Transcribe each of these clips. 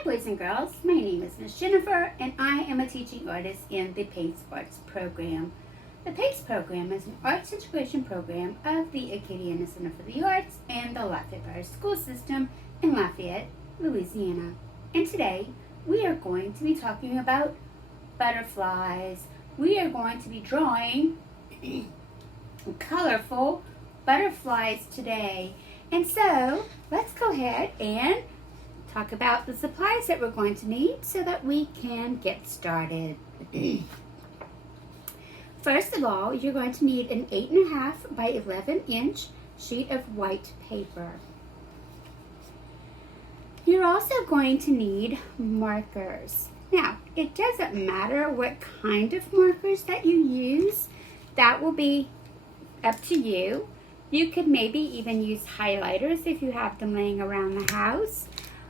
Hi boys and girls, my name is Miss Jennifer and I am a teaching artist in the PACE Arts program. The PACE program is an arts integration program of the Acadiana Center for the Arts and the Lafayette Parish school system in Lafayette, Louisiana. And today we are going to be talking about butterflies. We are going to be drawing colorful butterflies today. And so let's go ahead and talk about the supplies that we're going to need so that we can get started. First of all, you're going to need an 8.5 by 11 inch sheet of white paper. You're also going to need markers. Now, it doesn't matter what kind of markers that you use. That will be up to you. You could maybe even use highlighters if you have them laying around the house.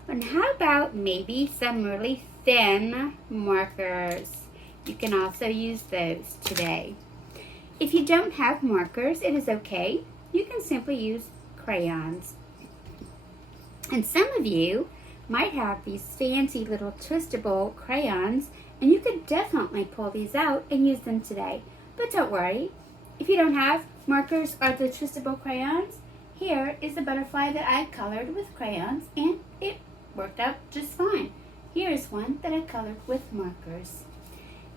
And how about maybe some really thin markers? You can also use those today. If you don't have markers, it is okay. You can simply use crayons. And some of you might have these fancy little twistable crayons, and you could definitely pull these out and use them today. But don't worry, if you don't have markers or the twistable crayons, here is a butterfly that I colored with crayons, and it worked out just fine. Here's one that I colored with markers.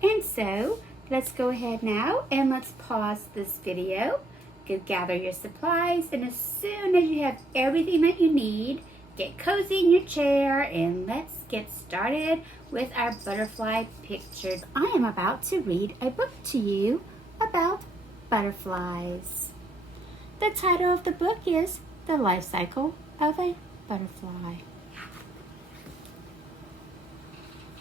And so, let's go ahead now and let's pause this video. Go gather your supplies, and as soon as you have everything that you need, get cozy in your chair and let's get started with our butterfly pictures. I am about to read a book to you about butterflies. The title of the book is The Life Cycle of a Butterfly.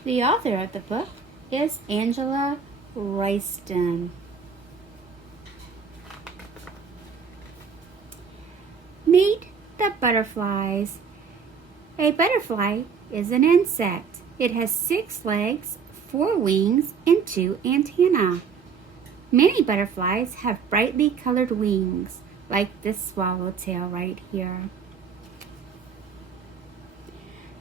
The author of the book is Angela Royston. Meet the butterflies. A butterfly is an insect. It has 6 legs, 4 wings, and 2 antennae. Many butterflies have brightly colored wings, like this swallowtail right here.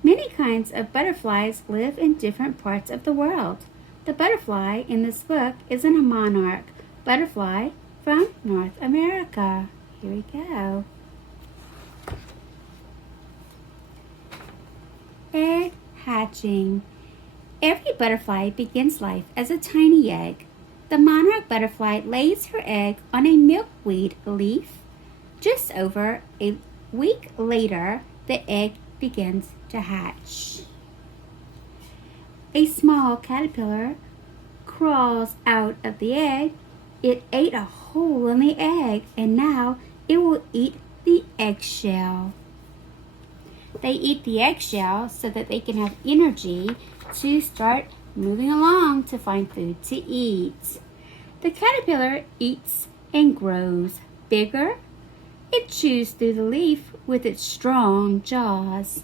Many kinds of butterflies live in different parts of the world. The butterfly in this book is a monarch butterfly from North America. Here we go. Egg hatching. Every butterfly begins life as a tiny egg. The monarch butterfly lays her egg on a milkweed leaf. Just over a week later, the egg begins to hatch. A small caterpillar crawls out of the egg. It ate a hole in the egg, and now it will eat the eggshell. They eat the eggshell so that they can have energy to start moving along to find food to eat. The caterpillar eats and grows bigger. It chews through the leaf with its strong jaws.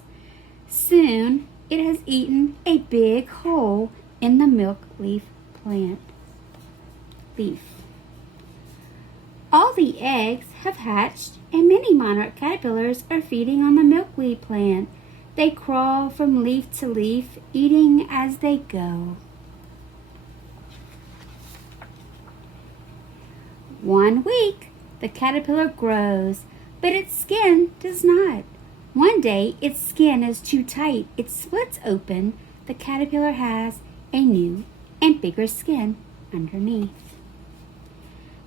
Soon, it has eaten a big hole in the milkweed plant leaf. All the eggs have hatched, and many monarch caterpillars are feeding on the milkweed plant. They crawl from leaf to leaf, eating as they go. One week, the caterpillar grows, but its skin does not. One day, its skin is too tight. It splits open. The caterpillar has a new and bigger skin underneath.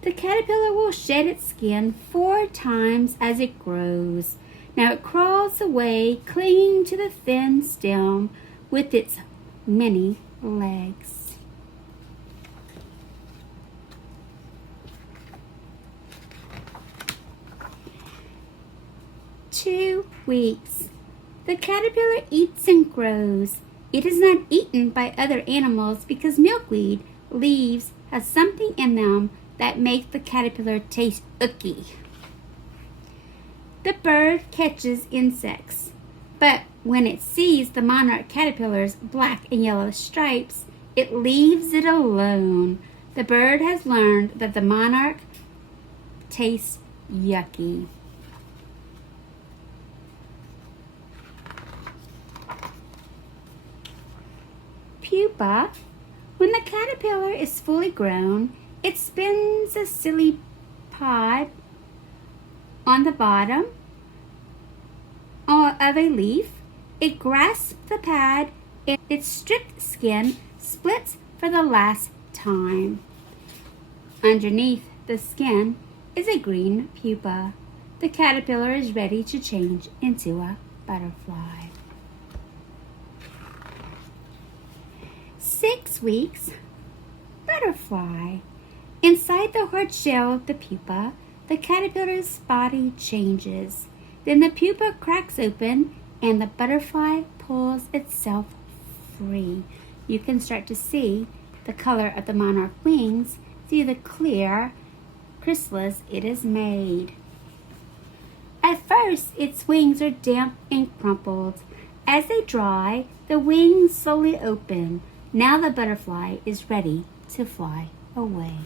The caterpillar will shed its skin 4 times as it grows. Now it crawls away, clinging to the thin stem with its many legs. 2 weeks. The caterpillar eats and grows. It is not eaten by other animals because milkweed leaves have something in them that make the caterpillar taste icky. The bird catches insects, but when it sees the monarch caterpillar's black and yellow stripes, it leaves it alone. The bird has learned that the monarch tastes yucky. pupa. When the caterpillar is fully grown, it spins a silly pod on the bottom of a leaf. It grasps the pad and its stripped skin splits for the last time. Underneath the skin is a green pupa. The caterpillar is ready to change into a butterfly. 6 weeks, butterfly. Inside the hard shell of the pupa, the caterpillar's body changes. Then the pupa cracks open and the butterfly pulls itself free. You can start to see the color of the monarch wings through the clear chrysalis it is made. At first, its wings are damp and crumpled. As they dry, the wings slowly open. Now the butterfly is ready to fly away.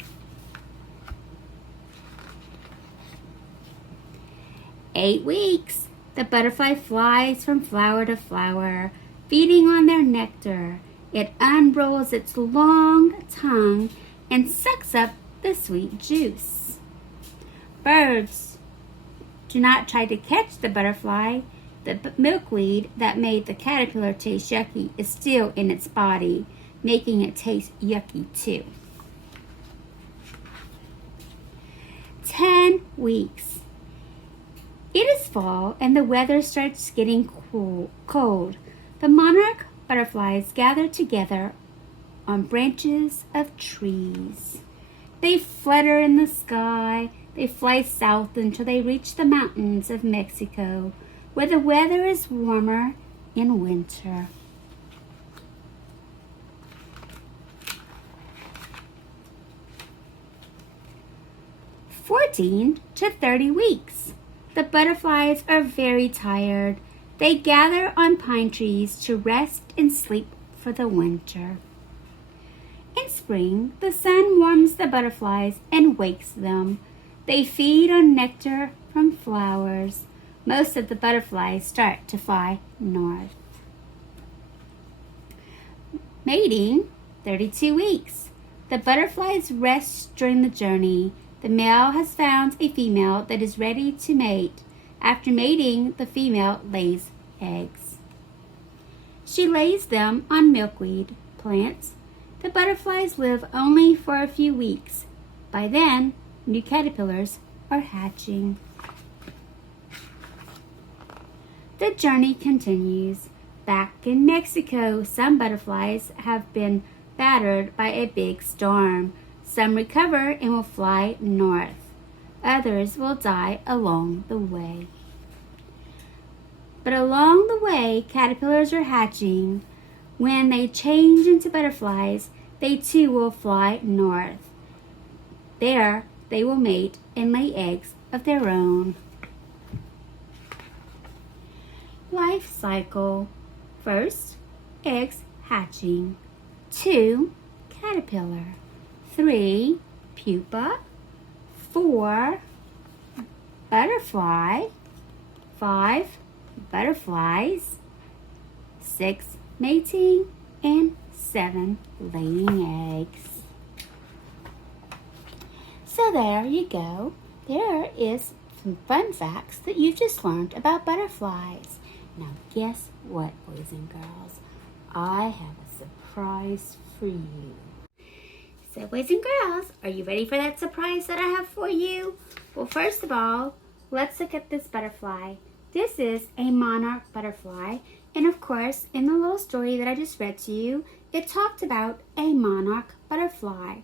Eight weeks. The butterfly flies from flower to flower, feeding on their nectar. It unrolls its long tongue and sucks up the sweet juice. Birds do not try to catch the butterfly. The milkweed that made the caterpillar taste yucky is still in its body, making it taste yucky too. 10 weeks. It is fall and the weather starts getting cold. The monarch butterflies gather together on branches of trees. They flutter in the sky. They fly south until they reach the mountains of Mexico, where the weather is warmer in winter. "14 to 30 weeks. The butterflies are very tired. They gather on pine trees to rest and sleep for the winter. In spring, the sun warms the butterflies and wakes them. They feed on nectar from flowers. Most of the butterflies start to fly north. Mating, 32 weeks. The butterflies rest during the journey. The male has found a female that is ready to mate. After mating, the female lays eggs. She lays them on milkweed plants. The butterflies live only for a few weeks. By then, new caterpillars are hatching. The journey continues. Back in Mexico, some butterflies have been battered by a big storm. Some recover and will fly north. Others will die along the way. But along the way, caterpillars are hatching. When they change into butterflies, they too will fly north. There, they will mate and lay eggs of their own. Life cycle. First, eggs hatching. 2, caterpillar. 3, pupa. 4, butterfly. 5, butterflies. 6, mating. And 7, laying eggs. So there you go. There is some fun facts that you just learned about butterflies. Now guess what, boys and girls? I have a surprise for you. So boys and girls, are you ready for that surprise that I have for you? Well, first of all, let's look at this butterfly. This is a monarch butterfly. And of course, in the little story that I just read to you, it talked about a monarch butterfly.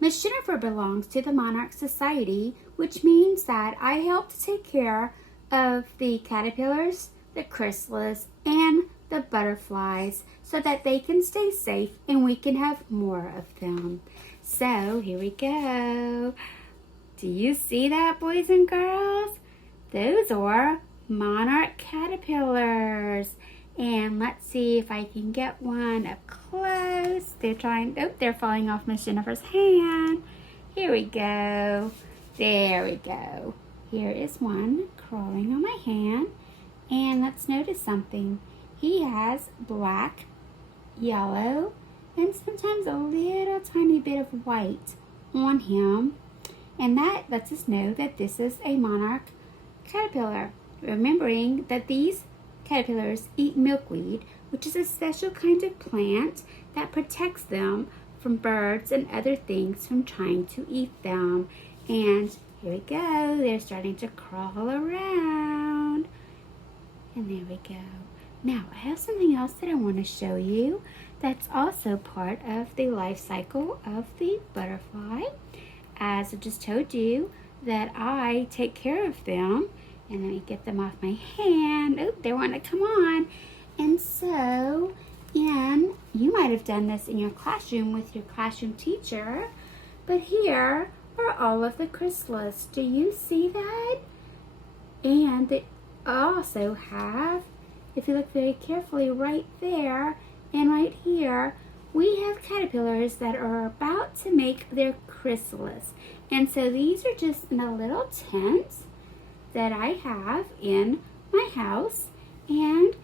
Miss Jennifer belongs to the Monarch Society, which means that I help to take care of the caterpillars, the chrysalis, and the butterflies so that they can stay safe and we can have more of them. So here we go. Do you see that, boys and girls? Those are monarch caterpillars. And let's see if I can get one up close. They're falling off Miss Jennifer's hand. Here we go. There we go. Here is one crawling on my hand. And let's notice something. He has black, yellow, and sometimes a little tiny bit of white on him. And that lets us know that this is a monarch caterpillar. Remembering that these caterpillars eat milkweed, which is a special kind of plant that protects them from birds and other things from trying to eat them. And here we go, they're starting to crawl around. And there we go. Now, I have something else that I want to show you that's also part of the life cycle of the butterfly. As I just told you that I take care of them. And let me get them off my hand. Oh, they want to come on. And so, you might have done this in your classroom with your classroom teacher, but here are all of the chrysalis. Do you see that? And they also have, if you look very carefully, right there and right here, we have caterpillars that are about to make their chrysalis. And so these are just in a little tent that I have in my house, and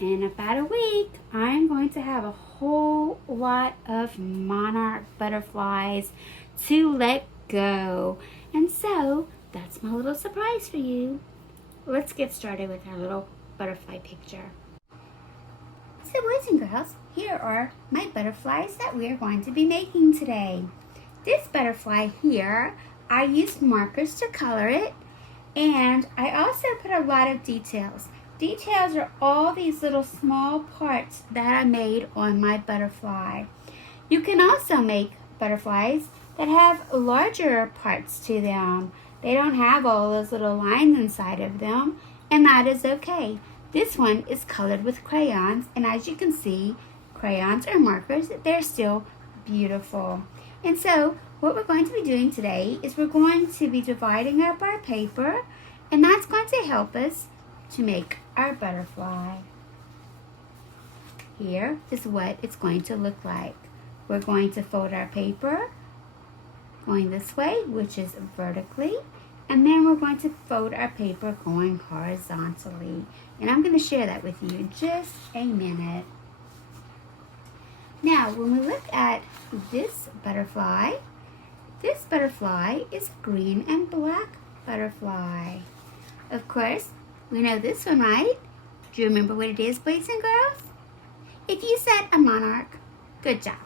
in about a week I'm going to have a whole lot of monarch butterflies to let go. And so that's my little surprise for you. Let's get started with our little butterfly picture. So boys and girls, here are my butterflies that we are going to be making today. This butterfly here, I used markers to color it, and I also put a lot of details. Details are all these little small parts that I made on my butterfly. You can also make butterflies that have larger parts to them. They don't have all those little lines inside of them, and that is okay. This one is colored with crayons, and as you can see, crayons or markers, they're still beautiful. And so what we're going to be doing today is we're going to be dividing up our paper, and that's going to help us to make our butterfly. Here is what it's going to look like. We're going to fold our paper going this way, which is vertically, and then we're going to fold our paper going horizontally. And I'm going to share that with you in just a minute. Now, when we look at this butterfly is a green and black butterfly. Of course, we know this one, right? Do you remember what it is, boys and girls? If you said a monarch, good job.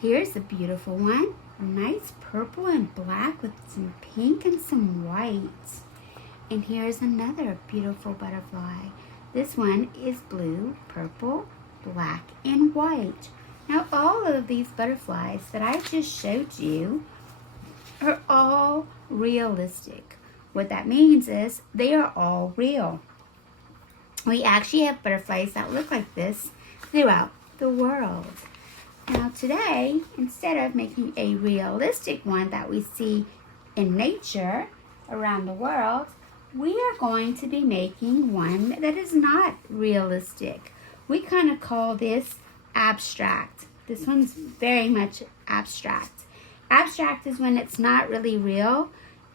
Here's a beautiful one. Nice purple and black with some pink and some white. And here's another beautiful butterfly. This one is blue, purple, black, and white. Now all of these butterflies that I just showed you are all realistic. What that means is they are all real. We actually have butterflies that look like this throughout the world. Now today, instead of making a realistic one that we see in nature around the world, we are going to be making one that is not realistic. We kind of call this abstract. This one's very much abstract. Abstract is when it's not really real.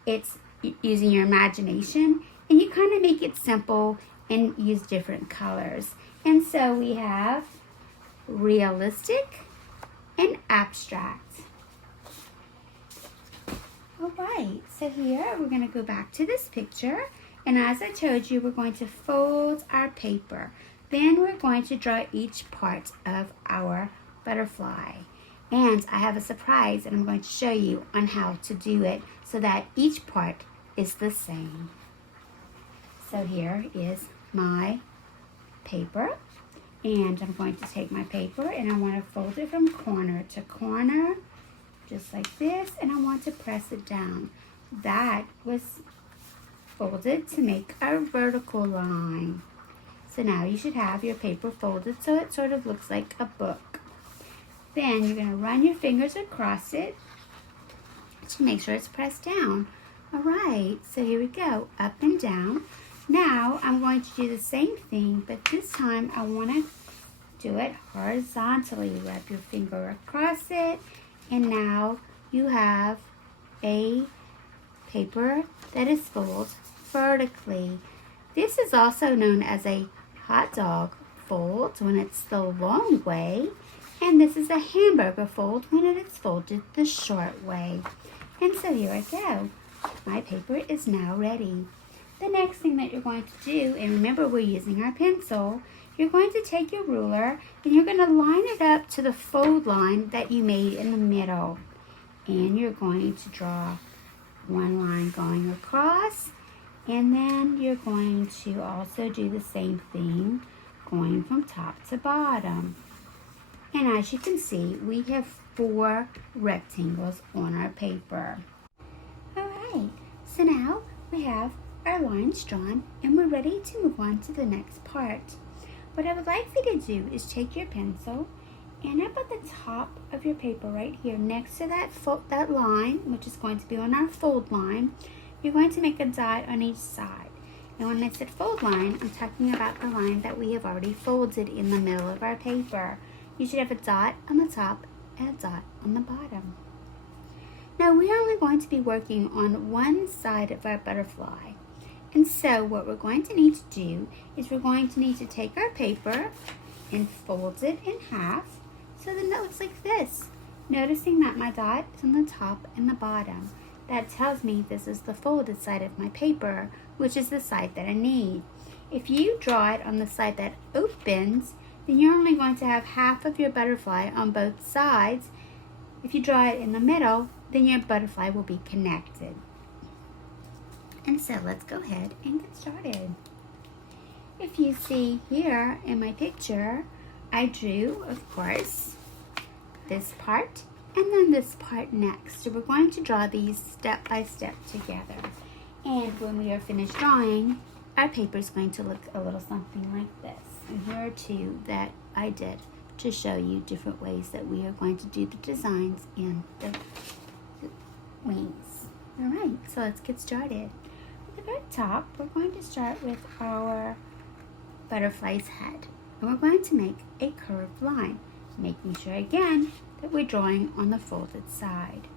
It's using your imagination, and you kind of make it simple and use different colors. And so we have realistic and abstract. All right, so here we're going to go back to this picture, and as I told you, we're going to fold our paper. Then we're going to draw each part of our butterfly. And I have a surprise that I'm going to show you on how to do it so that each part is the same. So here is my paper, and I'm going to take my paper and I want to fold it from corner to corner, just like this, and I want to press it down. That was folded to make our vertical line. So now you should have your paper folded so it sort of looks like a book. Then you're going to run your fingers across it to make sure it's pressed down. All right, so here we go, up and down. Now I'm going to do the same thing, but this time I want to do it horizontally. Wrap your finger across it, and now you have a paper that is folded vertically. This is also known as a hot dog fold when it's the long way, and this is a hamburger fold when it's folded the short way. And so here I go. My paper is now ready. The next thing that you're going to do, and remember we're using our pencil, you're going to take your ruler and you're going to line it up to the fold line that you made in the middle. And you're going to draw one line going across, and then you're going to also do the same thing going from top to bottom. And as you can see, we have 4 rectangles on our paper. Alright, so now we have our lines drawn and we're ready to move on to the next part. What I would like for you to do is take your pencil and up at the top of your paper right here next to that line, which is going to be on our fold line, you're going to make a dot on each side. And when I said fold line, I'm talking about the line that we have already folded in the middle of our paper. You should have a dot on the top and a dot on the bottom. Now we are only going to be working on one side of our butterfly. And so what we're going to need to do is we're going to need to take our paper and fold it in half so that it looks like this. Noticing that my dot is on the top and the bottom. That tells me this is the folded side of my paper, which is the side that I need. If you draw it on the side that opens, then you're only going to have half of your butterfly on both sides. If you draw it in the middle, then your butterfly will be connected. And so let's go ahead and get started. If you see here in my picture, I drew, of course, this part and then this part next. So we're going to draw these step by step together. And when we are finished drawing, our paper is going to look a little something like this. And here are 2 that I did to show you different ways that we are going to do the designs in the wings. All right, so let's get started. At the very top, we're going to start with our butterfly's head. And we're going to make a curved line, making sure again that we're drawing on the folded side.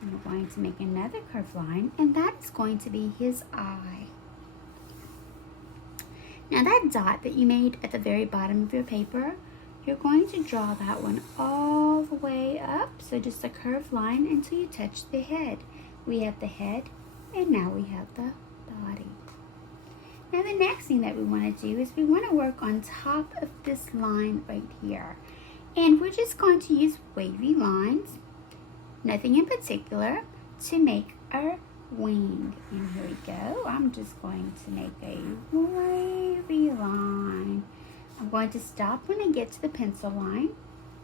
And we're going to make another curved line, and that is going to be his eye. Now that dot that you made at the very bottom of your paper, you're going to draw that one all the way up, so just a curved line until you touch the head. We have the head, and now we have the body. Now the next thing that we want to do is we want to work on top of this line right here. And we're just going to use wavy lines, nothing in particular, to make our wing. And here we go. I'm just going to make a wavy line. I'm going to stop when I get to the pencil line,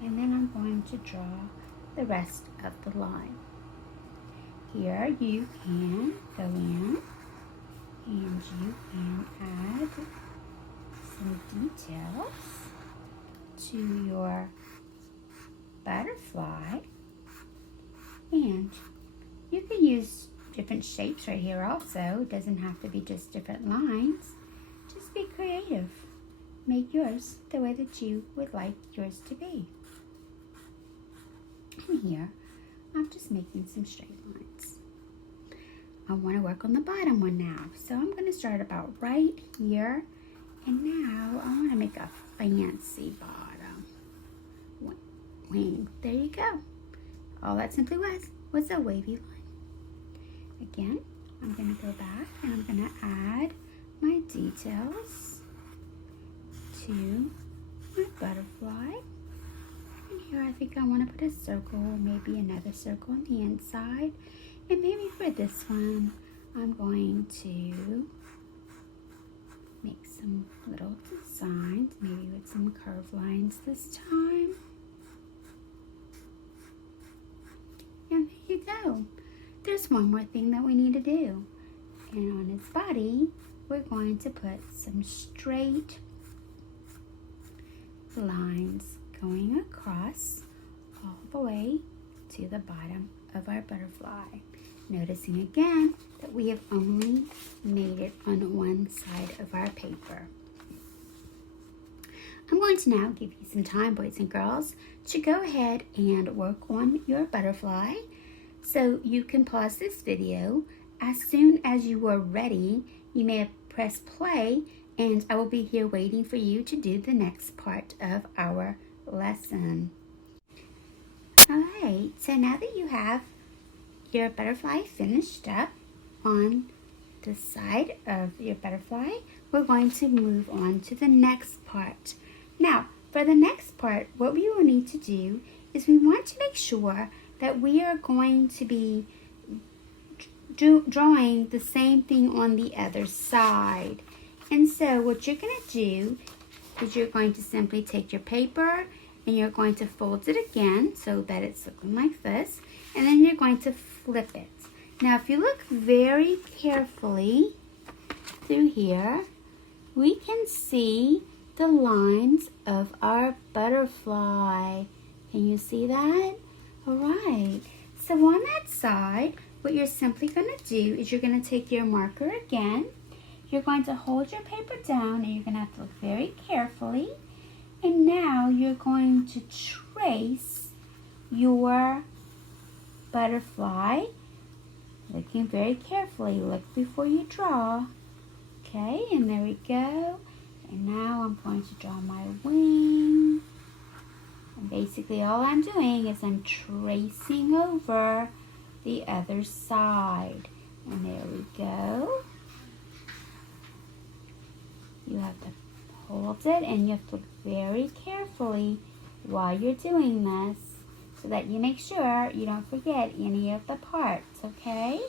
and then I'm going to draw the rest of the line. Here you can go in and you can add some details to your butterfly, and you can use different shapes right here also. It doesn't have to be just different lines. Just be creative. Make yours the way that you would like yours to be. And here, I'm just making some straight lines. I want to work on the bottom one now. So I'm going to start about right here. And now I want to make a fancy bottom wing. There you go. All that simply was a wavy line. Again, I'm going to go back and I'm going to add my details to my butterfly. And here I think I want to put a circle, or maybe another circle on the inside. And maybe for this one, I'm going to make some little designs, maybe with some curved lines this time. And there you go. There's one more thing that we need to do. And on his body, we're going to put some straight lines going across all the way to the bottom of our butterfly. Noticing again that we have only made it on one side of our paper. I'm going to now give you some time, boys and girls, to go ahead and work on your butterfly. So you can pause this video. As soon as you are ready, you may press play and I will be here waiting for you to do the next part of our lesson. Alright, so now that you have your butterfly finished up on the side of your butterfly, we're going to move on to the next part. Now, for the next part, what we will need to do is we want to make sure that we are going to be drawing the same thing on the other side. And so what you're going to do is you're going to simply take your paper and you're going to fold it again so that it's looking like this, and then you're going to flip it. Now if you look very carefully through here, we can see the lines of our butterfly. Can you see that? Alright, so on that side, what you're simply going to do is you're going to take your marker again. You're going to hold your paper down and you're going to have to look very carefully. And now you're going to trace your butterfly, looking very carefully. Look before you draw. Okay, and there we go. And now I'm going to draw my wing. And basically all I'm doing is I'm tracing over the other side. And there we go. You have to hold it and you have to look very carefully while you're doing this so that you make sure you don't forget any of the parts, okay?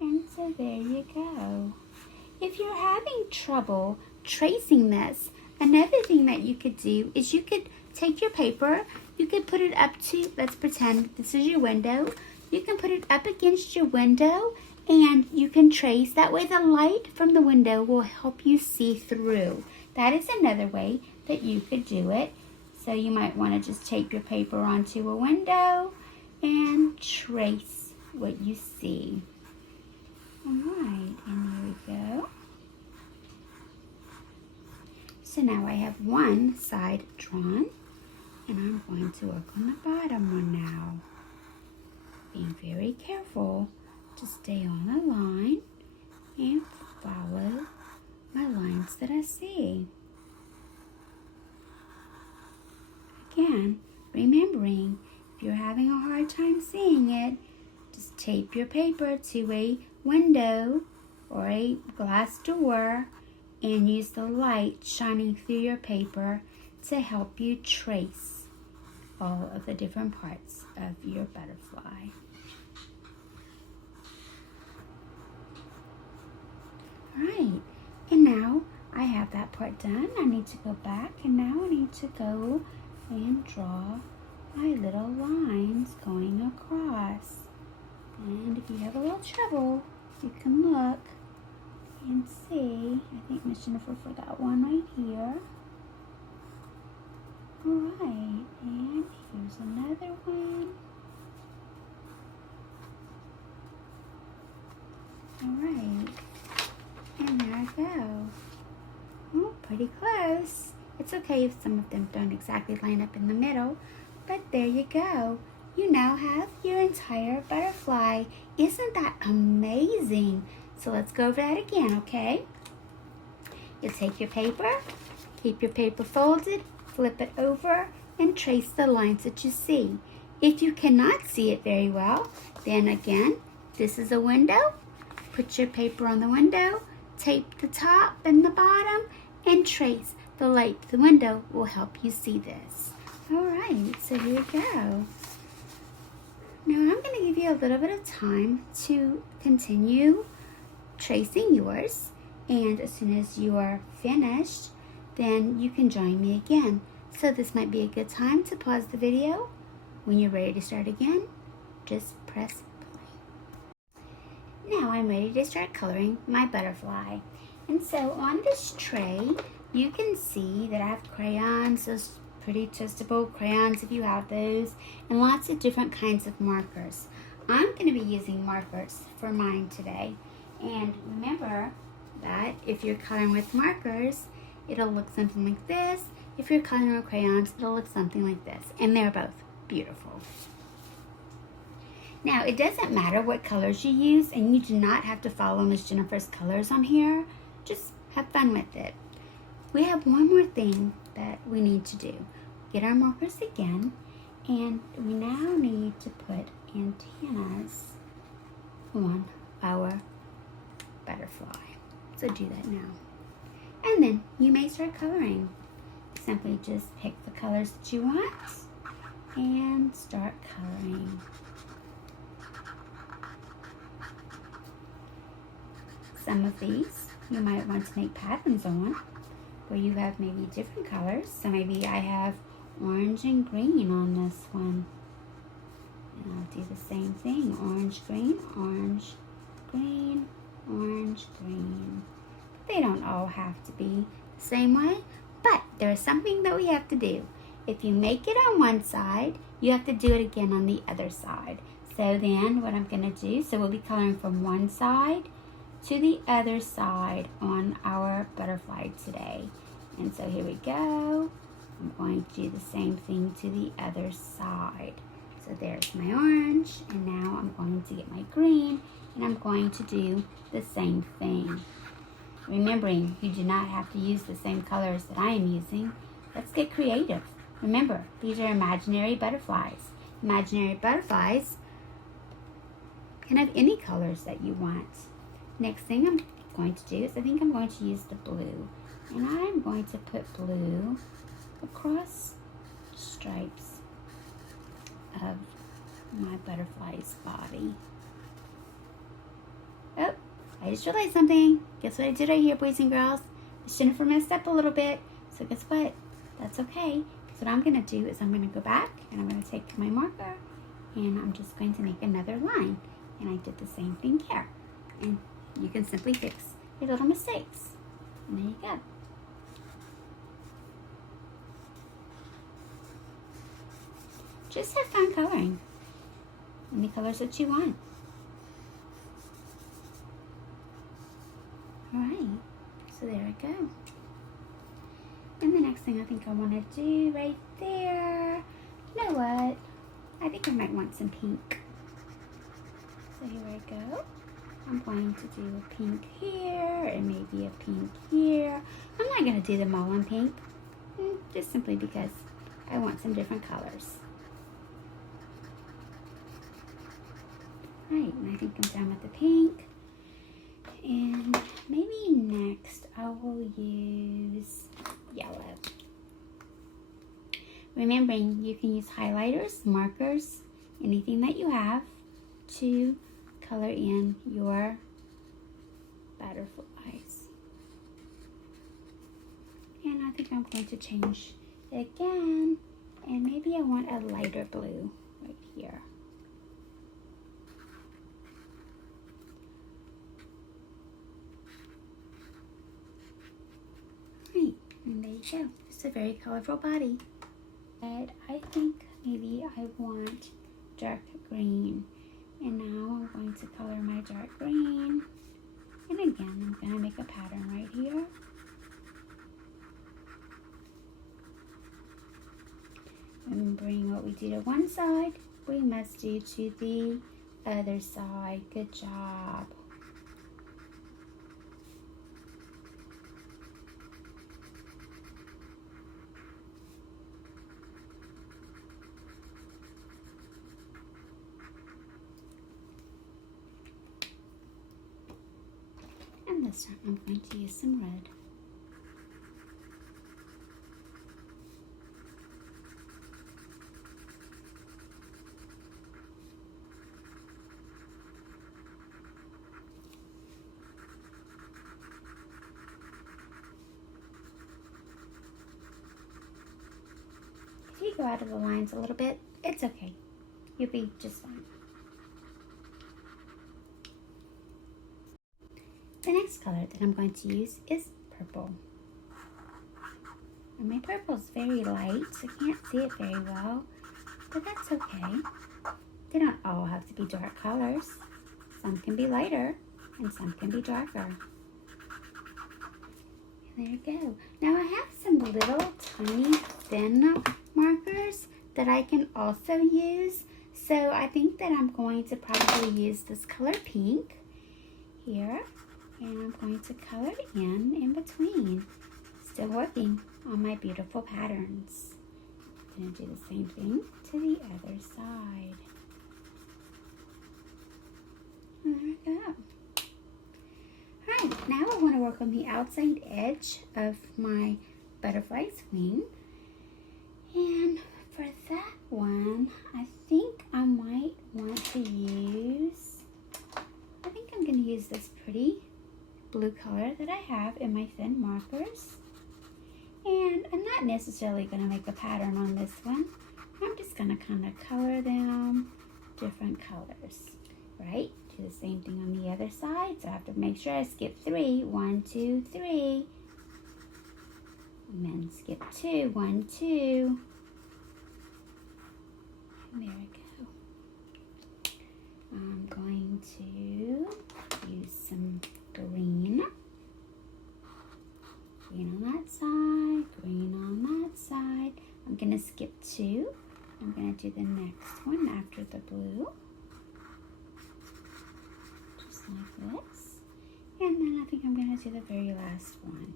And so there you go. If you're having trouble tracing this, another thing that you could do is you could take your paper, you could put it up to, let's pretend this is your window, you can put it up against your window and you can trace. That way the light from the window will help you see through. That is another way that you could do it. So you might want to just tape your paper onto a window and trace what you see. Alright, and here we go. So now I have one side drawn, and I'm going to work on the bottom one now. Being very careful to stay on the line and follow my lines that I see. Again, remembering, if you're having a hard time seeing it, just tape your paper to a window or a glass door and use the light shining through your paper to help you trace all of the different parts of your butterfly. Alright, and now I have that part done. I need to go back and now I need to go and draw my little lines going across. And if you have a little trouble, you can look and see. I think Miss Jennifer forgot one right here. Alright, and here's another one. Alright, and there I go. Oh, pretty close. It's okay if some of them don't exactly line up in the middle, but there you go. You now have your entire butterfly. Isn't that amazing? So let's go over that again, okay? You'll take your paper, keep your paper folded, flip it over, and trace the lines that you see. If you cannot see it very well, then again, this is a window. Put your paper on the window, tape the top and the bottom, and trace. The light to the window will help you see this. Alright, so here we go. Now I'm going to give you a little bit of time to continue tracing yours, and as soon as you are finished, then you can join me again. So this might be a good time to pause the video. When you're ready to start again, just press play. Now I'm ready to start coloring my butterfly. And so on this tray, you can see that I have crayons, those pretty twistable crayons if you have those, and lots of different kinds of markers. I'm going to be using markers for mine today. And remember that if you're coloring with markers, it'll look something like this. If you're coloring with crayons, it'll look something like this. And they're both beautiful. Now, it doesn't matter what colors you use, and you do not have to follow Miss Jennifer's colors on here. Just Have fun with it. We have one more thing that we need to do. Get our markers again, and we now need to put antennas on our butterfly. So do that now. And then you may start coloring. Simply just pick the colors that you want and start coloring. Some of these you might want to make patterns on, where you have maybe different colors. So maybe I have orange and green on this one. And I'll do the same thing. Orange, green, orange, green, orange, green. They don't all have to be the same way, but there's something that we have to do. If you make it on one side, you have to do it again on the other side. So then what I'm going to do, so we'll be coloring from one side to the other side on our butterfly today. And so here we go. I'm going to do the same thing to the other side. So there's my orange, and now I'm going to get my green, and I'm going to do the same thing. Remembering, you do not have to use the same colors that I am using. Let's get creative. Remember, these are imaginary butterflies. Imaginary butterflies can have any colors that you want. Next thing I'm going to do is I think I'm going to use the blue. And I'm going to put blue across the stripes of my butterfly's body. Oh, I just realized something. Guess what I did right here, boys and girls? Miss Jennifer messed up a little bit. So guess what? That's okay. Because what I'm going to do is I'm going to go back and I'm going to take my marker and I'm just going to make another line. And I did the same thing here. And you can simply fix your little mistakes. And there you go. Just have fun coloring. Any colors that you want. Alright, so there we go. And the next thing I think I want to do right there, you know what? I think I might want some pink. So here I go. I'm going to do a pink here and maybe a pink here. I'm not going to do them all in pink, just simply because I want some different colors. Right, and I think I'm done with the pink. And maybe next I will use yellow. Remembering, you can use highlighters, markers, anything that you have to color in your butterflies. And I think I'm going to change it again. And maybe I want a lighter blue right here. And there you go. It's a very colorful body. But I think maybe I want dark green. And now I'm going to color my dark green. And again, I'm going to make a pattern right here. Remembering what we do to one side, we must do to the other side. Good job. And this time I'm going to use some red. If you go out of the lines a little bit, it's okay. You'll be just fine. The next color that I'm going to use is purple. And my purple is very light, so I can't see it very well, but that's okay. They don't all have to be dark colors. Some can be lighter, and some can be darker. And there you go. Now I have some little tiny thin markers that I can also use. So I think that I'm going to probably use this color pink here. And I'm going to color in between. Still working on my beautiful patterns. I'm going to do the same thing to the other side. There we go. Alright, now I want to work on the outside edge of my butterfly's wing. And for that one, I think I might want to use, I'm going to use this pretty blue color that I have in my thin markers. And I'm not necessarily going to make a pattern on this one. I'm just going to kind of color them different colors, right? Do the same thing on the other side. So I have to make sure I skip 3. 1, 2, 3. And then skip 2. 1, 2. And there we go. I'm going to use some green. Green on that side, green on that side. I'm going to skip 2. I'm going to do the next one after the blue. Just like this. And then I think I'm going to do the very last one.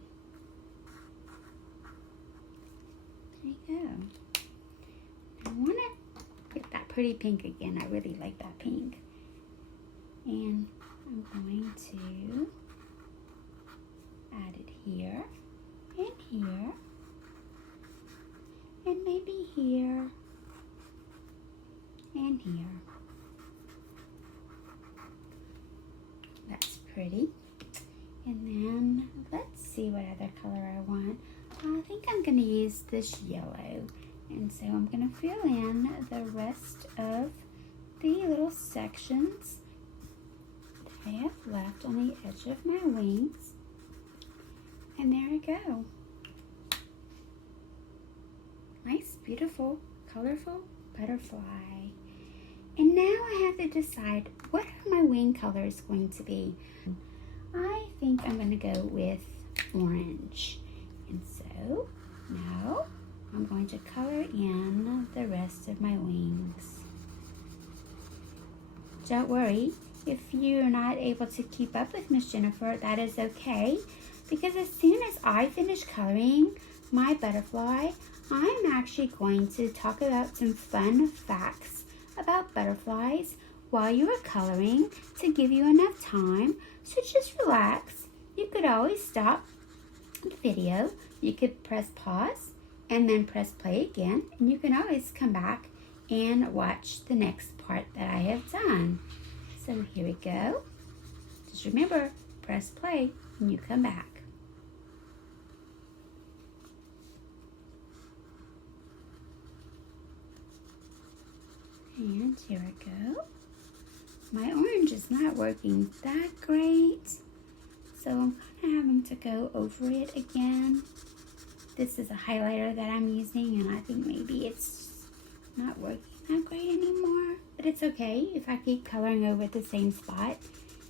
There you go. I want to get that pretty pink again. I really like that pink. And I'm going to add it here. And here, and maybe here, and here. That's pretty. And then let's see what other color I want. I think I'm going to use this yellow. And so I'm going to fill in the rest of the little sections that I have left on the edge of my wings. And there we go. Nice, beautiful, colorful butterfly. And now I have to decide what are my wing colors going to be. I think I'm going to go with orange. And so now I'm going to color in the rest of my wings. Don't worry, if you're not able to keep up with Miss Jennifer, that is okay. Because as soon as I finish coloring my butterfly, I'm actually going to talk about some fun facts about butterflies while you are coloring to give you enough time. So just relax. You could always stop the video. You could press pause and then press play again. And you can always come back and watch the next part that I have done. So here we go. Just remember, press play when you come back. And here I go. My orange is not working that great, so I'm kind of having to go over it again. This is a highlighter that I'm using, and I think maybe it's not working that great anymore. But it's okay if I keep coloring over the same spot.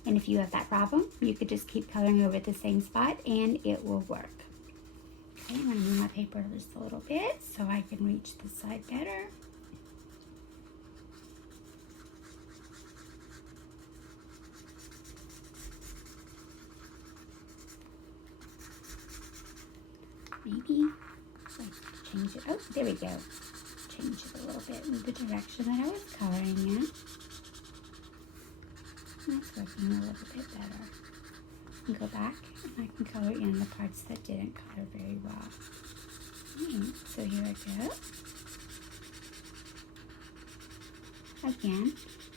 And if you have that problem, you could just keep coloring over the same spot, and it will work. Okay, I'm going to move my paper just a little bit so I can reach the side better. Maybe change it. Oh, there we go. Change it a little bit in the direction that I was coloring in. That's working a little bit better. And go back and I can color in the parts that didn't color very well. So here I go. Again,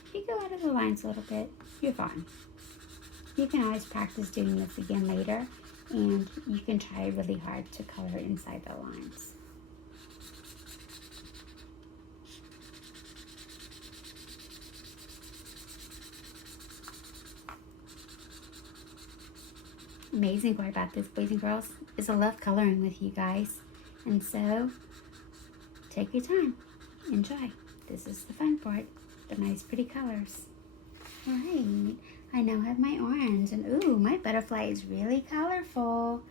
if you go out of the lines a little bit, you're fine. You can always practice doing this again later. And you can try really hard to color inside the lines. Amazing part about this, boys and girls, is I love coloring with you guys. And so, take your time. Enjoy. This is the fun part. The nice pretty colors. Alright, I now have my orange, and ooh, my butterfly is really colorful.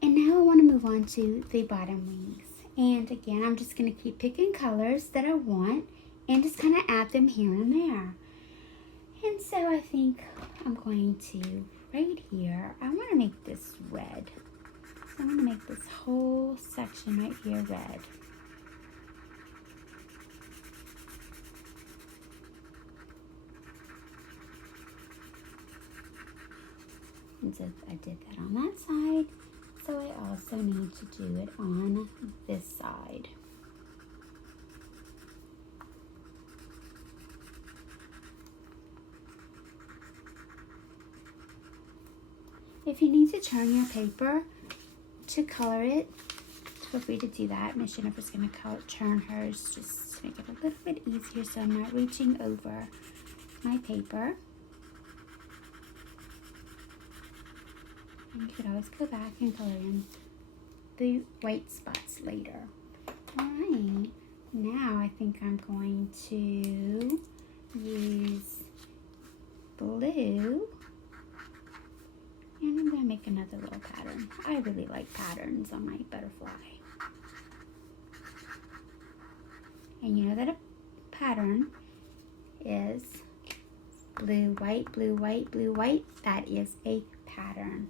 And now I want to move on to the bottom wings. And again, I'm just going to keep picking colors that I want and just kind of add them here and there. And so I think I'm going to, right here, I want to make this red. So I'm going to make this whole section right here red. And so I did that on that side, so I also need to do it on this side. If you need to turn your paper to color it, feel free to do that. Miss Jennifer's going to turn hers just to make it a little bit easier so I'm not reaching over my paper. And you could always go back and color in the white spots later. Alright, now I think I'm going to use blue. And I'm going to make another little pattern. I really like patterns on my butterfly. And you know that a pattern is blue, white, blue, white, blue, white. That is a pattern.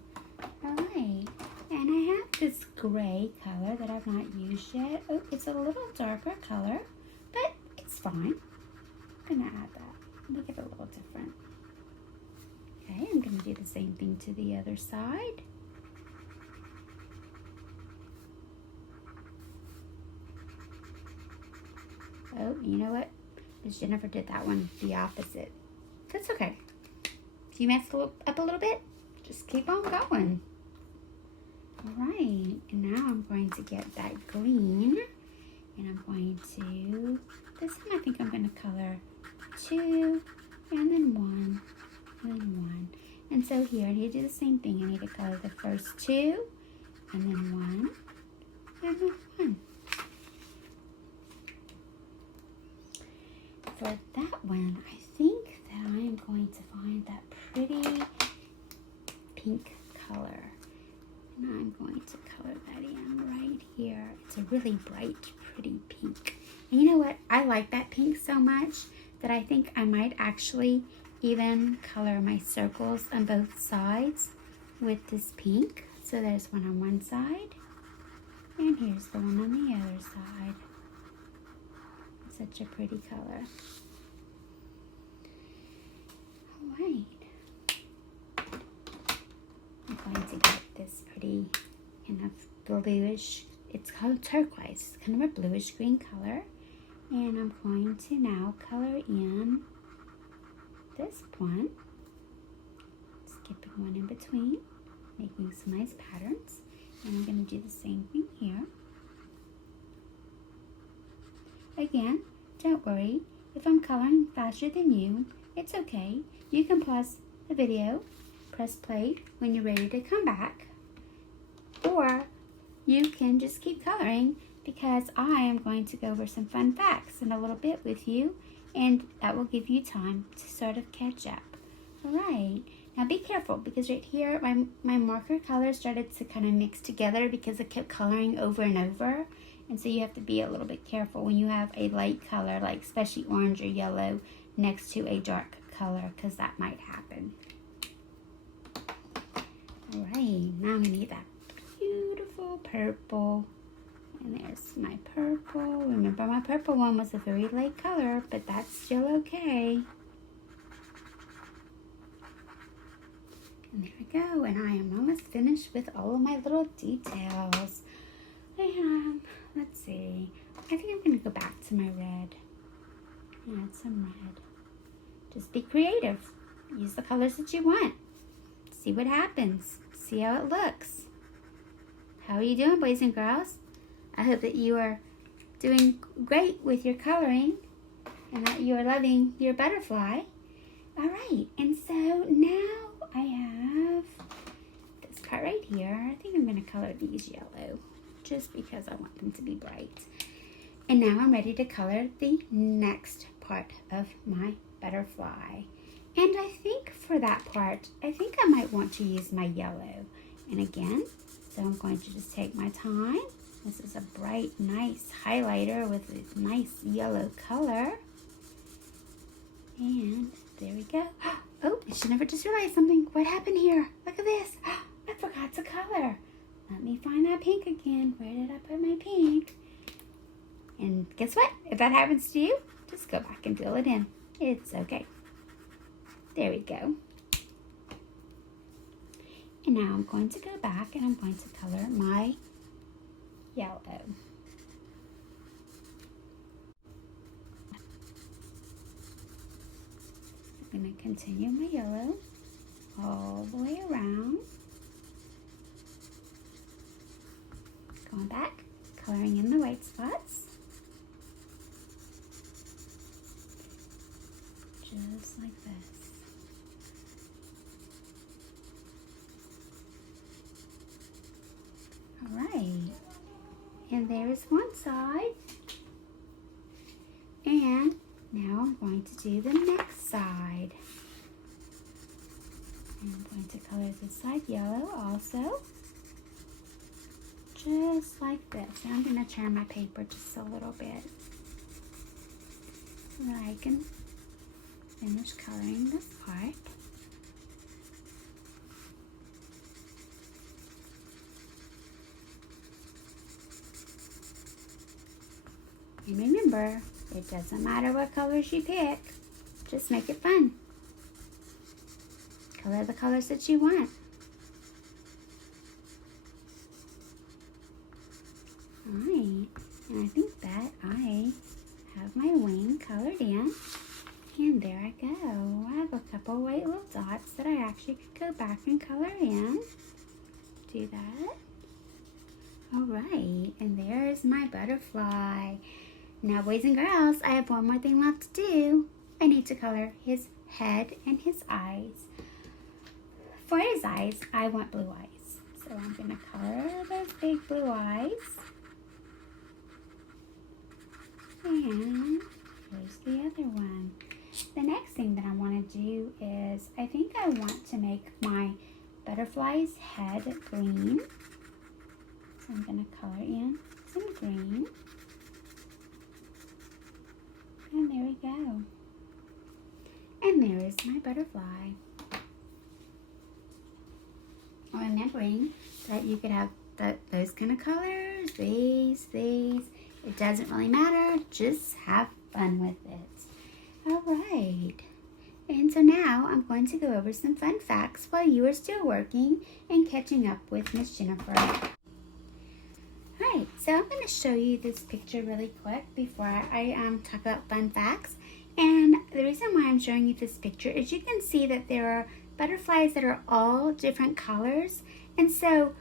Alright, and I have this gray color that I've not used yet. Oh, it's a little darker color, but it's fine. I'm going to add that, make it a little different. Okay, I'm going to do the same thing to the other side. Oh, you know what? Miss Jennifer did that one the opposite. That's okay. If you mess up a little bit, just keep on going. Alright, and now I'm going to get that green, and I'm going to, this time I think I'm going to color 2, and then 1, and then 1. And so here I need to do the same thing. I need to color the first 2, and then 1, and then 1. For that one, I think that I am going to find that pretty pink color. And I'm going to color that in right here. It's a really bright, pretty pink. And you know what? I like that pink so much that I think I might actually even color my circles on both sides with this pink. So there's one on one side, and here's the one on the other side. It's such a pretty color. All right. I'm going to get this pretty kind of bluish, it's called turquoise, it's kind of a bluish green color. And I'm going to now color in this one, skipping one in between, making some nice patterns. And I'm going to do the same thing here. Again, don't worry, if I'm coloring faster than you, it's okay. You can pause the video, press play when you're ready to come back, or you can just keep coloring because I am going to go over some fun facts in a little bit with you, and that will give you time to sort of catch up. Alright, now be careful because right here my marker colors started to kind of mix together because I kept coloring over and over, and so you have to be a little bit careful when you have a light color, like especially orange or yellow, next to a dark color, because that might happen. Alright, now I'm going to get that beautiful purple. And there's my purple. Remember, my purple one was a very light color, but that's still okay. And there we go. And I am almost finished with all of my little details. Let's see. I think I'm going to go back to my red. Add some red. Just be creative. Use the colors that you want. See what happens. See how it looks. How are you doing, boys and girls? I hope that you are doing great with your coloring and that you are loving your butterfly. All right, and so now I have this part right here. I think I'm going to color these yellow just because I want them to be bright. And now I'm ready to color the next part of my butterfly. And I think for that part, I think I might want to use my yellow. And again, so I'm going to just take my time. This is a bright, nice highlighter with this nice yellow color. And there we go. Oh, Jennifer just realized something. What happened here? Look at this. I forgot to color. Let me find that pink again. Where did I put my pink? And guess what? If that happens to you, just go back and fill it in. It's okay. There we go. And now I'm going to go back and I'm going to color my yellow. I'm going to continue my yellow all the way around. Going back, coloring in the white spots. Just like this. All right. And there's one side. And now I'm going to do the next side. And I'm going to color this side yellow also. Just like this. And I'm going to turn my paper just a little bit so that I can finish coloring this part. And remember, it doesn't matter what colors you pick, just make it fun. Color the colors that you want. Alright, and I think that I have my wing colored in. And there I go. I have a couple white little dots that I actually could go back and color in. Do that. Alright, and there's my butterfly. Now, boys and girls, I have one more thing left to do. I need to color his head and his eyes. For his eyes, I want blue eyes. So I'm going to color those big blue eyes. And here's the other one. The next thing that I want to do is, I think I want to make my butterfly's head green. So I'm going to color in some green. And there we go. And there is my butterfly. Remembering that you could have those kind of colors, these. It doesn't really matter. Just have fun with it. All right. And so now I'm going to go over some fun facts while you are still working and catching up with Miss Jennifer. Alright, so I'm going to show you this picture really quick before I talk about fun facts. And the reason why I'm showing you this picture is you can see that there are butterflies that are all different colors. And so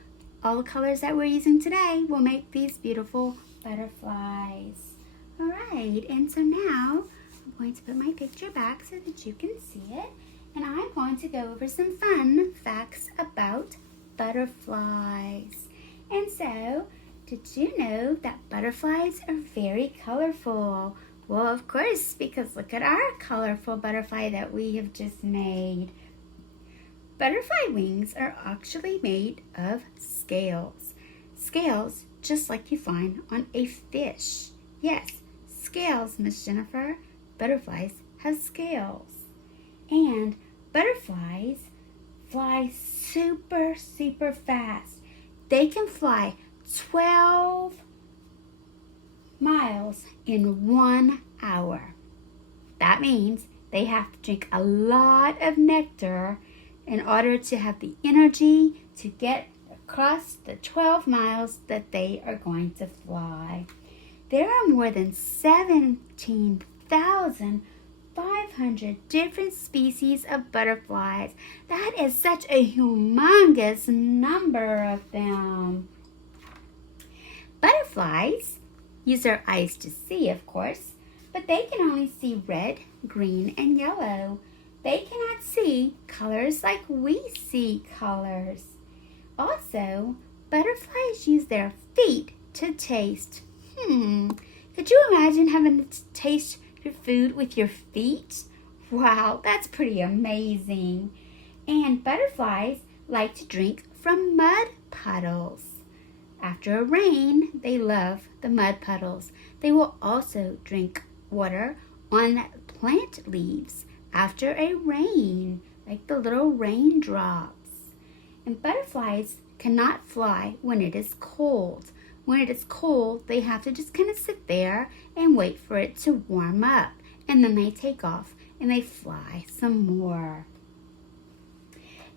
all the colors that we're using today will make these beautiful butterflies. Alright, and so now I'm going to put my picture back so that you can see it. And I'm going to go over some fun facts about butterflies. And so, did you know that butterflies are very colorful? Well, of course, because look at our colorful butterfly that we have just made. Butterfly wings are actually made of scales. Scales just like you find on a fish. Yes, scales, Miss Jennifer. Butterflies have scales. And butterflies fly super fast. They can fly 12 miles in 1 hour. That means they have to drink a lot of nectar in order to have the energy to get across the 12 miles that they are going to fly. There are more than 17,500 different species of butterflies. That is such a humongous number of them. Butterflies use their eyes to see, of course, but they can only see red, green, and yellow. They cannot see colors like we see colors. Also, butterflies use their feet to taste. Could you imagine having to taste your food with your feet? Wow, that's pretty amazing. And butterflies like to drink from mud puddles. After a rain, they love the mud puddles. They will also drink water on plant leaves after a rain. like the little raindrops. And butterflies cannot fly when it is cold. When it is cold, they have to just kind of sit there and wait for it to warm up. And then they take off and they fly some more.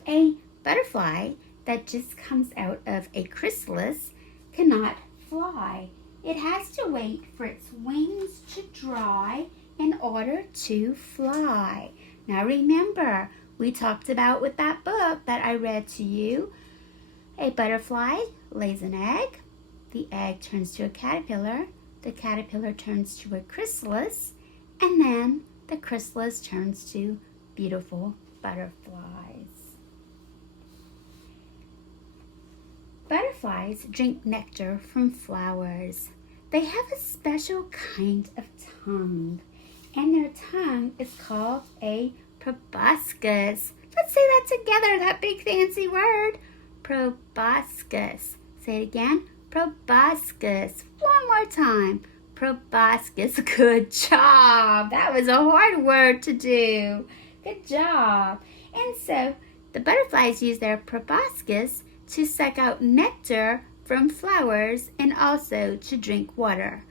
A butterfly that just comes out of a chrysalis cannot fly. It has to wait for its wings to dry in order to fly. Now remember, we talked about with that book that I read to you, a butterfly lays an egg. The egg turns to a caterpillar. The caterpillar turns to a chrysalis. And then the chrysalis turns to beautiful butterflies. Butterflies drink nectar from flowers. They have a special kind of tongue, and their tongue is called a proboscis. Let's say that together, that big fancy word. Proboscis. Say it again. Proboscis. One more time. Proboscis. Good job. That was a hard word to do. Good job. And so the butterflies use their proboscis to suck out nectar from flowers and also to drink water.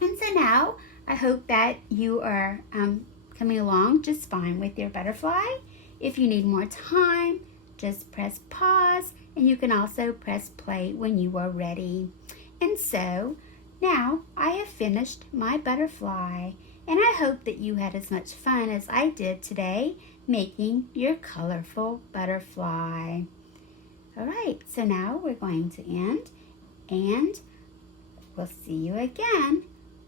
And so now I hope that you are coming along just fine with your butterfly. If you need more time, just press pause, and you can also press play when you are ready. And so now I have finished my butterfly, and I hope that you had as much fun as I did today making your colorful butterfly. All right, so now we're going to end, and we'll see you again.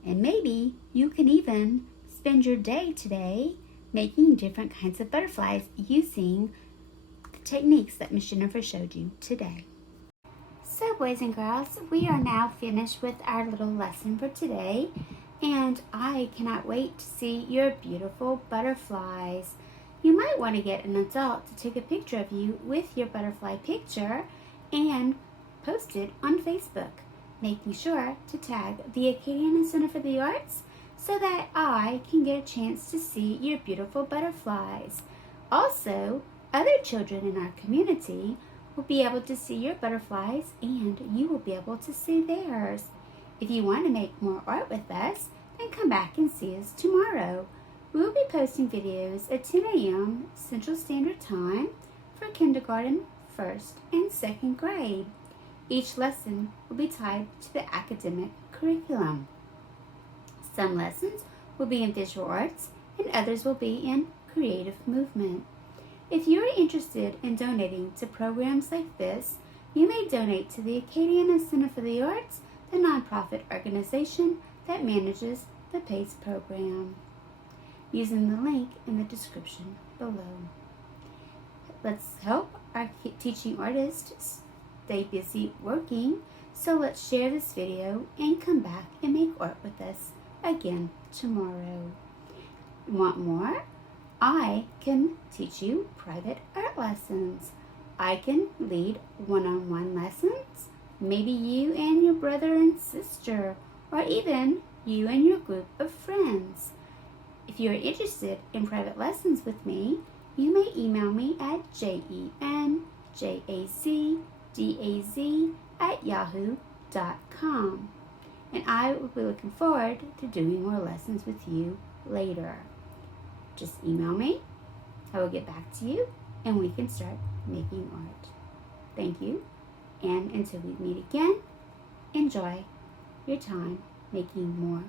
And maybe you can even spend your day today making different kinds of butterflies using the techniques that Miss Jennifer showed you today. So boys and girls, we are now finished with our little lesson for today, and I cannot wait to see your beautiful butterflies. You might want to get an adult to take a picture of you with your butterfly picture and post it on Facebook, making sure to tag the Acadiana Center for the Arts so that I can get a chance to see your beautiful butterflies. Also, other children in our community will be able to see your butterflies, and you will be able to see theirs. If you want to make more art with us, then come back and see us tomorrow. We will be posting videos at 10 a.m. Central Standard Time for kindergarten, 1st, and 2nd grade. Each lesson will be tied to the academic curriculum. Some lessons will be in visual arts, and others will be in creative movement. If you are interested in donating to programs like this, you may donate to the Acadiana Center for the Arts, the nonprofit organization that manages the PACE program, using the link in the description below. Let's help our teaching artists stay busy working, so let's share this video and come back and make art with us again tomorrow. Want more? I can teach you private art lessons. I can lead one-on-one lessons, maybe you and your brother and sister, or even you and your group of friends. If you are interested in private lessons with me, you may email me at jenjacdaz@yahoo.com. And I will be looking forward to doing more lessons with you later. Just email me, I will get back to you, and we can start making art. Thank you, and until we meet again, enjoy your time making more